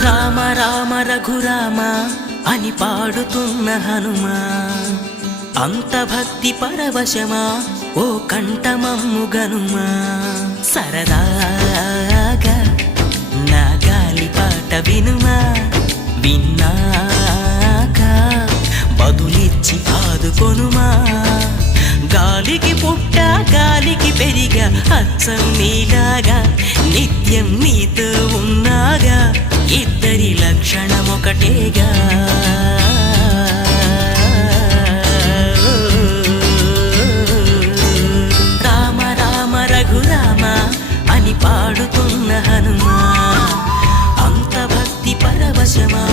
రామ రామ రఘురామ అని పాడుతున్న హనుమా, అంత భక్తి పరవశమా ఓ కంఠమమ్ము గనుమా. సరదాగా నా గాలి పాట వినుమా, విన్నాక బదులిచ్చి ఆదుకొనుమా. గాలికి పుట్ట గాలికి పెరిగా అచ్చం నీలాగా, నిత్యం నీతో ఉన్నాగా, ఇద్దరి లక్షణం ఒకటేగా. రామ రామ రఘురామ అని పాడుతున్న హనుమా, అంత భక్తి పరవశమా